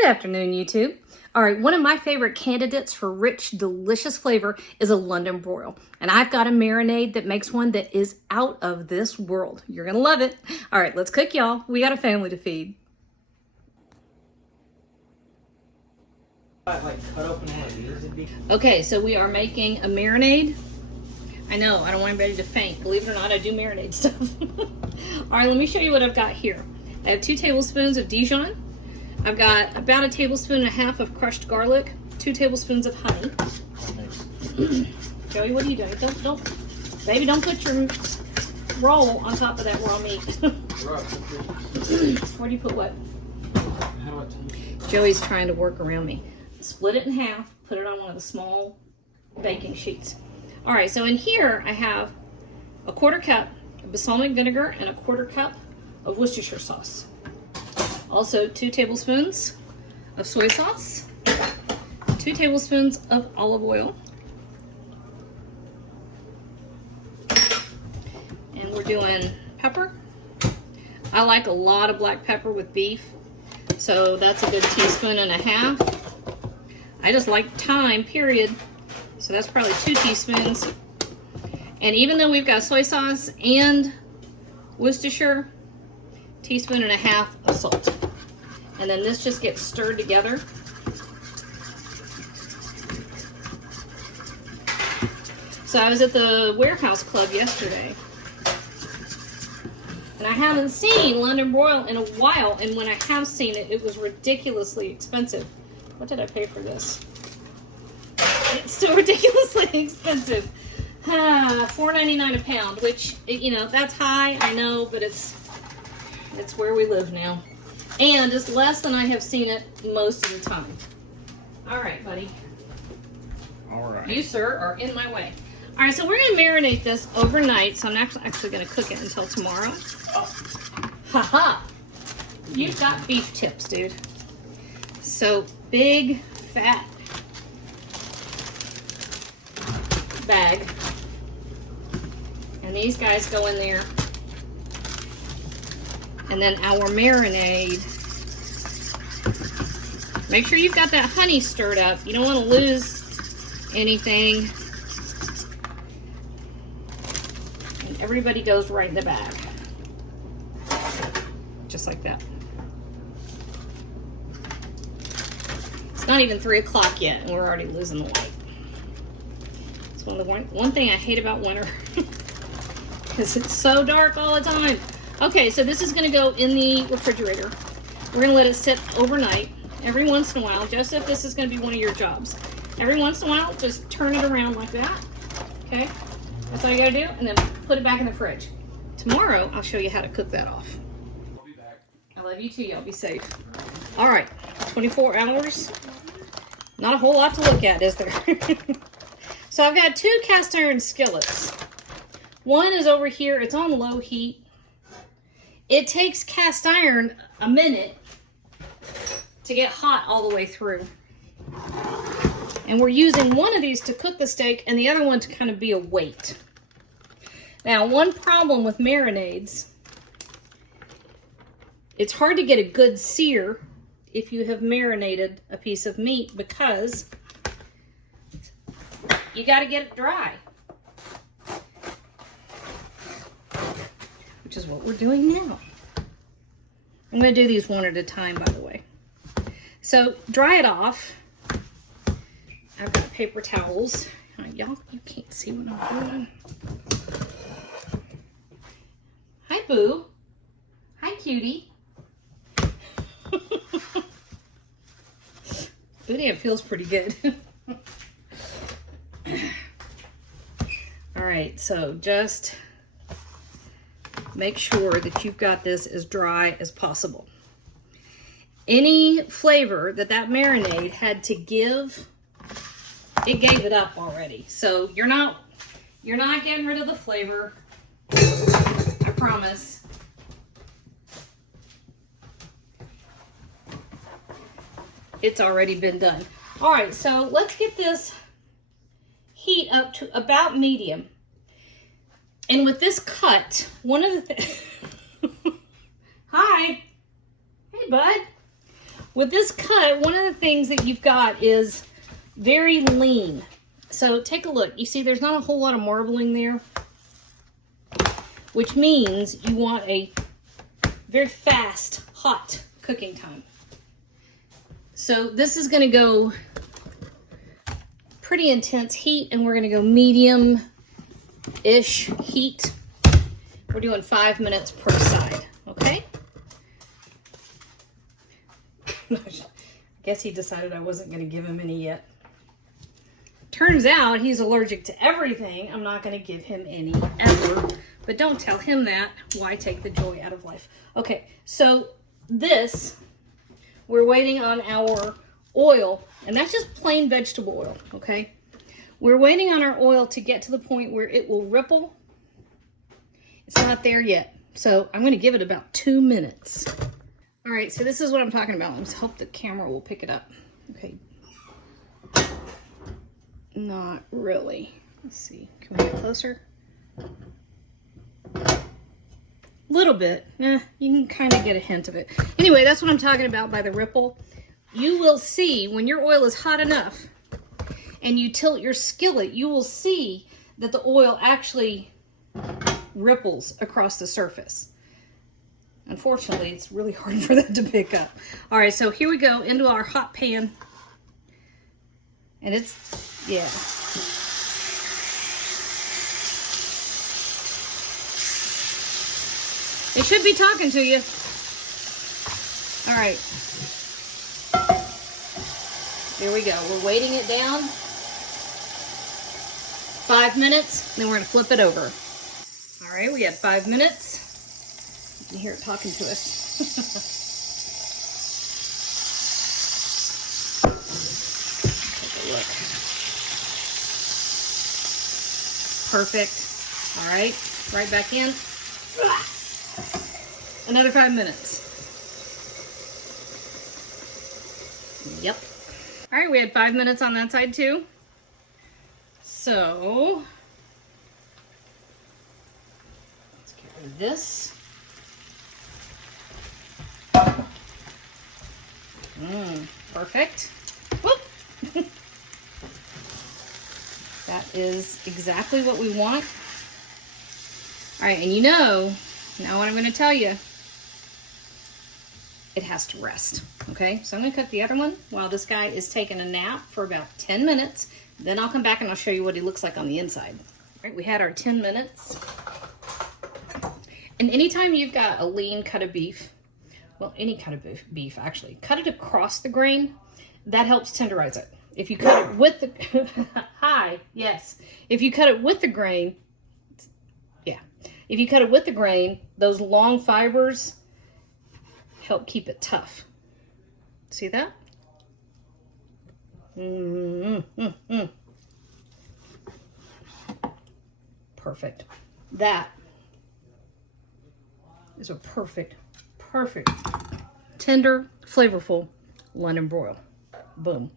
Good afternoon, YouTube. All right, one of my favorite candidates for rich, delicious flavor is a London broil. And I've got a marinade that makes one that is out of this world. You're gonna love it. All right, let's cook, y'all. We got a family to feed. Okay, so we are making a marinade. I know, I don't want anybody to faint. Believe it or not, I do marinade stuff. All right, let me show you what I've got here. I have 2 tablespoons of Dijon. I've got about 1.5 tablespoons of crushed garlic, 2 tablespoons of honey. Joey, what are you doing? Baby, don't put your roll on top of that raw meat. Where do you put what? Joey's trying to work around me. Split it in half, put it on one of the small baking sheets. All right, so in here I have 1/4 cup of balsamic vinegar and 1/4 cup of Worcestershire sauce. Also 2 tablespoons of soy sauce, 2 tablespoons of olive oil, and we're doing pepper. I like a lot of black pepper with beef, so that's a good 1.5 teaspoons. I just like thyme, period, so that's probably 2 teaspoons. And even though we've got soy sauce and Worcestershire, 1.5 teaspoons of salt. And then this just gets stirred together. So I was at the warehouse club yesterday, and I haven't seen London broil in a while, and when I have seen it, it was ridiculously expensive. What did I pay for this? It's still ridiculously expensive. $4.99 a pound, which, you know, that's high, I know, but it's where we live now. And it's less than I have seen it most of the time. All right, buddy. All right. You, sir, are in my way. All right, so we're going to marinate this overnight. So I'm actually going to cook it until tomorrow. Ha-ha. You've got beef tips, dude. So big, fat bag. And these guys go in there. And then our marinade. Make sure you've got that honey stirred up. You don't want to lose anything. And everybody goes right in the bag. Just like that. It's not even 3 o'clock yet, and we're already losing the light. It's one thing I hate about winter. Because it's so dark all the time. Okay, so this is going to go in the refrigerator. We're going to let it sit overnight. Every once in a while, Joseph, this is going to be one of your jobs. Every once in a while, just turn it around like that. Okay? That's all you got to do. And then put it back in the fridge. Tomorrow, I'll show you how to cook that off. I'll be back. I love you too. Y'all be safe. All right. 24 hours. Not a whole lot to look at, is there? So I've got 2 cast iron skillets. One is over here. It's on low heat. It takes cast iron a minute to get hot all the way through. And we're using one of these to cook the steak and the other one to kind of be a weight. Now, one problem with marinades, it's hard to get a good sear if you have marinated a piece of meat because you got to get it dry. Which is what we're doing now. I'm going to do these one at a time, by the way. So dry it off. I've got paper towels. Y'all, you can't see what I'm doing. Hi, Boo. Hi, cutie. Ooh, it feels pretty good. All right, so just make sure that you've got this as dry as possible. Any flavor that marinade had to give, it gave it up already. So you're not getting rid of the flavor. I promise. It's already been done. All right, so let's get this heat up to about medium. And with this cut, one of the things... Hi. Hey, bud. With this cut, one of the things that you've got is very lean. So take a look. You see there's not a whole lot of marbling there, which means you want a very fast, hot cooking time. So this is going to go pretty intense heat, and we're going to go medium-ish heat. We're doing 5 minutes per side, okay? I guess he decided I wasn't going to give him any yet. Turns out he's allergic to everything. I'm not going to give him any ever. But don't tell him that. Why take the joy out of life? Okay, so this, we're waiting on our oil, and that's just plain vegetable oil, okay? We're waiting on our oil to get to the point where it will ripple. It's not there yet. So I'm going to give it about 2 minutes. All right, so this is what I'm talking about. Let's hope the camera will pick it up. Okay. Not really. Let's see. Can we get closer? A little bit. You can kind of get a hint of it. Anyway, that's what I'm talking about by the ripple. You will see when your oil is hot enough and you tilt your skillet, you will see that the oil actually ripples across the surface. Unfortunately, it's really hard for that to pick up. All right, so here we go into our hot pan. And it's, yeah. It should be talking to you. All right. Here we go. We're weighting it down. 5 minutes, then we're going to flip it over. All right, we had 5 minutes. You can hear it talking to us. Take a look. Perfect. All right, right back in. Another 5 minutes. Yep. All right, we had 5 minutes on that side too. So, let's get rid of this. Perfect. Whoop. That is exactly what we want. All right, and you know, now what I'm going to tell you, it has to rest. Okay, so I'm going to cook the other one while this guy is taking a nap for about 10 minutes. Then I'll come back and I'll show you what he looks like on the inside. All right, we had our 10 minutes. And anytime you've got a lean cut of beef, well, any cut of beef actually, cut it across the grain. That helps tenderize it. If you cut it with the, hi, yes. If you cut it with the grain, yeah. If you cut it with the grain, those long fibers help keep it tough. See that? Perfect. That is a perfect tender, flavorful London broil. Boom.